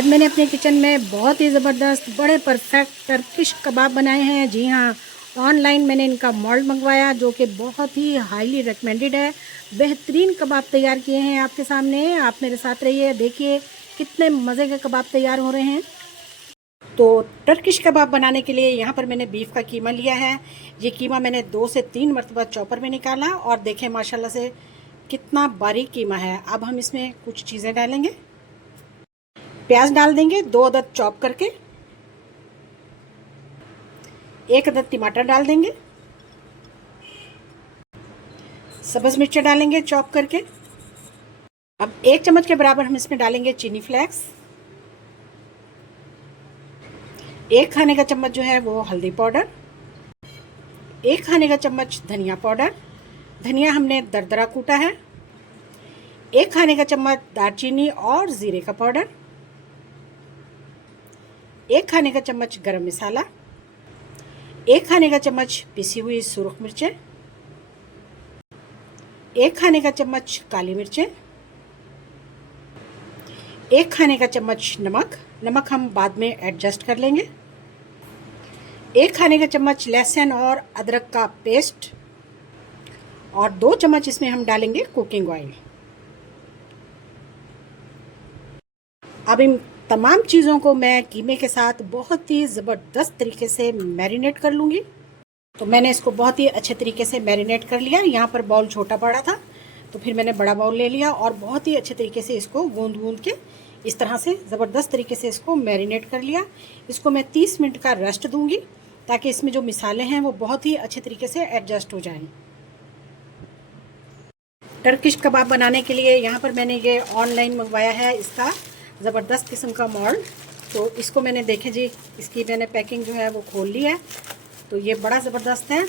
आज मैंने अपने किचन में बहुत ही ज़बरदस्त बड़े परफेक्ट टर्किश कबाब बनाए हैं। जी हाँ, ऑनलाइन मैंने इनका मोल्ड मंगवाया जो कि बहुत ही हाईली रिकमेंडेड है। बेहतरीन कबाब तैयार किए हैं आपके सामने। आप मेरे साथ रहिए, देखिए कितने मज़े के कबाब तैयार हो रहे हैं। तो टर्किश कबाब बनाने के लिए यहाँ पर मैंने बीफ का कीमा लिया है। ये कीमा मैंने 2 से 3 मरतबा चॉपर में निकाला और देखें माशाल्लाह से कितना बारीक कीमा है। अब हम इसमें कुछ चीज़ें डालेंगे। प्याज डाल देंगे 2 अदद चॉप करके, 1 अदद टमाटर डाल देंगे, सब्ज़ मिर्च डालेंगे चॉप करके। अब 1 चम्मच के बराबर हम इसमें डालेंगे चीनी फ्लेक्स, 1 खाने का चम्मच जो है वो हल्दी पाउडर, 1 खाने का चम्मच धनिया पाउडर, धनिया हमने दरदरा कूटा है, 1 खाने का चम्मच दालचीनी और ज़ीरे का पाउडर, 1 खाने का चम्मच गरम मसाला, 1 खाने का चम्मच पिसी हुई सुरख मिर्चें, 1 खाने का चम्मच काली मिर्चें, 1 खाने का चम्मच नमक हम बाद में एडजस्ट कर लेंगे, 1 खाने का चम्मच लहसुन और अदरक का पेस्ट और 2 चम्मच इसमें हम डालेंगे कुकिंग ऑयल। अब इन तमाम चीज़ों को मैं कीमे के साथ बहुत ही ज़बरदस्त तरीके से मैरिनेट कर लूँगी। तो मैंने इसको बहुत ही अच्छे तरीके से मैरिनेट कर लिया। यहाँ पर बाउल छोटा पड़ा था तो फिर मैंने बड़ा बाउल ले लिया और बहुत ही अच्छे तरीके से इसको गूंद के इस तरह से ज़बरदस्त तरीके से इसको मैरिनेट कर लिया। इसको मैं 30 मिनट का रेस्ट दूँगी ताकि इसमें जो मिसाले हैं वो बहुत ही अच्छे तरीके से एडजस्ट हो जाएं। टर्किश कबाब बनाने के लिए यहाँ पर मैंने ये ऑनलाइन मंगवाया है इसका ज़बरदस्त किस्म का मोल्ड। तो इसको मैंने देखे जी, इसकी मैंने पैकिंग जो है वो खोल ली है। तो ये बड़ा ज़बरदस्त है,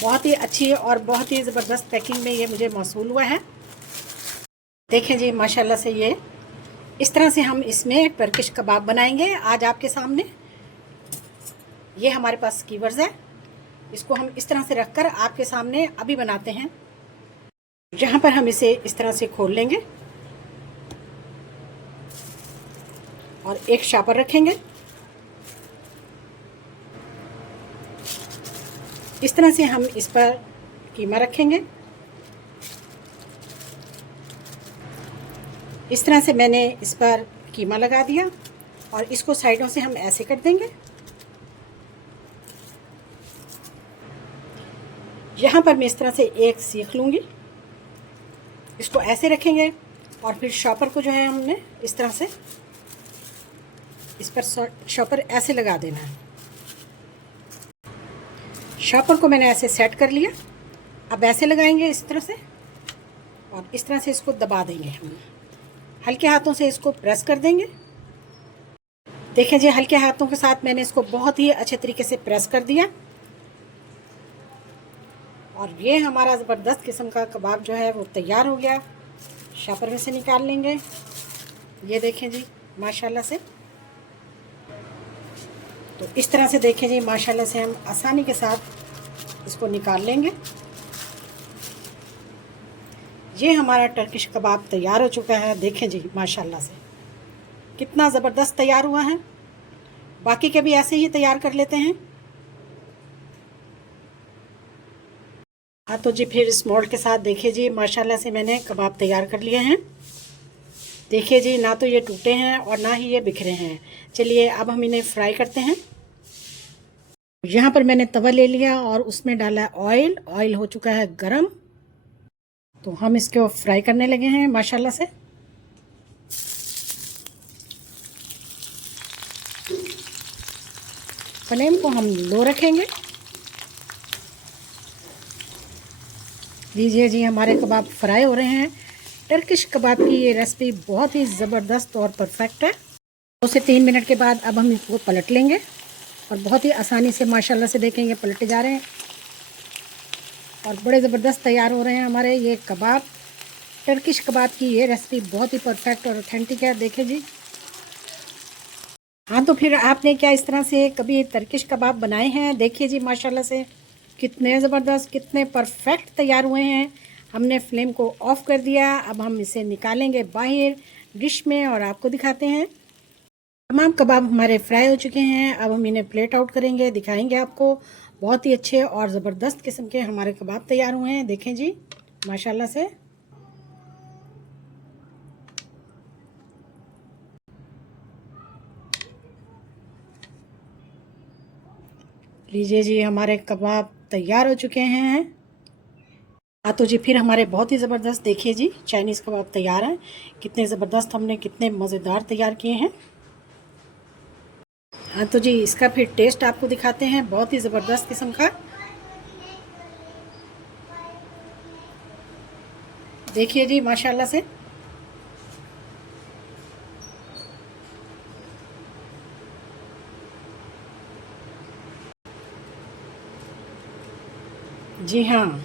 बहुत ही अच्छी और बहुत ही ज़बरदस्त पैकिंग में ये मुझे मौसूल हुआ है। देखें जी माशाल्लाह से ये इस तरह से हम इसमें टर्किश कबाब बनाएंगे आज आपके सामने। ये हमारे पास स्कीवर्स है, इसको हम इस तरह से रखकर आपके सामने अभी बनाते हैं। यहाँ पर हम इसे इस तरह से खोल लेंगे और एक शापर रखेंगे। इस तरह से हम इस पर कीमा रखेंगे। इस तरह से मैंने इस पर कीमा लगा दिया और इसको साइडों से हम ऐसे कर देंगे। यहाँ पर मैं इस तरह से एक सीख लूँगी, इसको ऐसे रखेंगे और फिर शॉपर को जो है हमने इस तरह से इस पर शॉपर ऐसे लगा देना है। शॉपर को मैंने ऐसे सेट कर लिया। अब ऐसे लगाएंगे इस तरह से और इस तरह से इसको दबा देंगे। हम हल्के हाथों से इसको प्रेस कर देंगे। देखें जी, हल्के हाथों के साथ मैंने इसको बहुत ही अच्छे तरीके से प्रेस कर दिया और ये हमारा ज़बरदस्त किस्म का कबाब जो है वो तैयार हो गया। शॉपर में से निकाल लेंगे। ये देखें जी माशाल्लाह से। तो इस तरह से देखें जी माशाल्लाह से हम आसानी के साथ इसको निकाल लेंगे। ये हमारा टर्किश कबाब तैयार हो चुका है। देखें जी माशाल्लाह से कितना ज़बरदस्त तैयार हुआ है। बाकी के भी ऐसे ही तैयार कर लेते हैं। हाँ तो जी फिर इस मोल्ड के साथ देखिए जी माशाल्लाह से मैंने कबाब तैयार कर लिए हैं। देखिए जी, ना तो ये टूटे हैं और ना ही ये बिखरे हैं। चलिए अब हम इन्हें फ्राई करते हैं। यहाँ पर मैंने तवा ले लिया और उसमें डाला ऑयल। ऑयल हो चुका है गरम, तो हम इसको फ्राई करने लगे हैं माशाल्लाह से। फ्लेम को हम लो रखेंगे। लीजिए जी, हमारे कबाब फ्राई हो रहे हैं। टर्किश कबाब की ये रेसिपी बहुत ही ज़बरदस्त और परफेक्ट है। 2 से 3 मिनट के बाद अब हम इसको पलट लेंगे और बहुत ही आसानी से माशाल्लाह से देखेंगे पलटे जा रहे हैं और बड़े ज़बरदस्त तैयार हो रहे हैं हमारे ये कबाब। टर्किश कबाब की ये रेसिपी बहुत ही परफेक्ट और ऑथेंटिक है। देखें जी। हाँ तो फिर आपने क्या इस तरह से कभी टर्किश कबाब बनाए हैं? देखिए जी माशाल्लाह से कितने ज़बरदस्त, कितने परफेक्ट तैयार हुए हैं हमने फ्लेम को ऑफ कर दिया। अब हम इसे निकालेंगे बाहर डिश में और आपको दिखाते हैं। तमाम कबाब हमारे फ्राई हो चुके हैं। अब हम इन्हें प्लेट आउट करेंगे, दिखाएंगे आपको। बहुत ही अच्छे और ज़बरदस्त किस्म के हमारे कबाब तैयार हुए हैं, देखें जी माशाल्लाह से। लीजिए जी, हमारे कबाब तैयार हो चुके हैं। हाँ तो जी फिर हमारे बहुत ही ज़बरदस्त, देखिए जी चाइनीज़ कबाब तैयार हैं। कितने ज़बरदस्त, हमने कितने मज़ेदार तैयार किए हैं। हाँ तो जी इसका फिर टेस्ट आपको दिखाते हैं, बहुत ही ज़बरदस्त किस्म का। देखिए जी माशाल्लाह से। जी हाँ,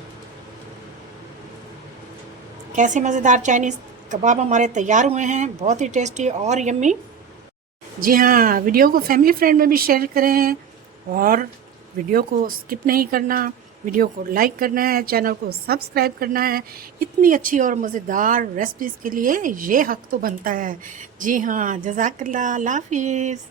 कैसे मज़ेदार चाइनीज़ कबाब हमारे तैयार हुए हैं, बहुत ही टेस्टी और यम्मी। जी हाँ, वीडियो को फैमिली फ्रेंड में भी शेयर करें और वीडियो को स्किप नहीं करना, वीडियो को लाइक करना है, चैनल को सब्सक्राइब करना है। इतनी अच्छी और मज़ेदार रेसिपीज़ के लिए ये हक तो बनता है। जी हाँ, जज़ाकल्लाह, अल्लाह हाफ़िज़।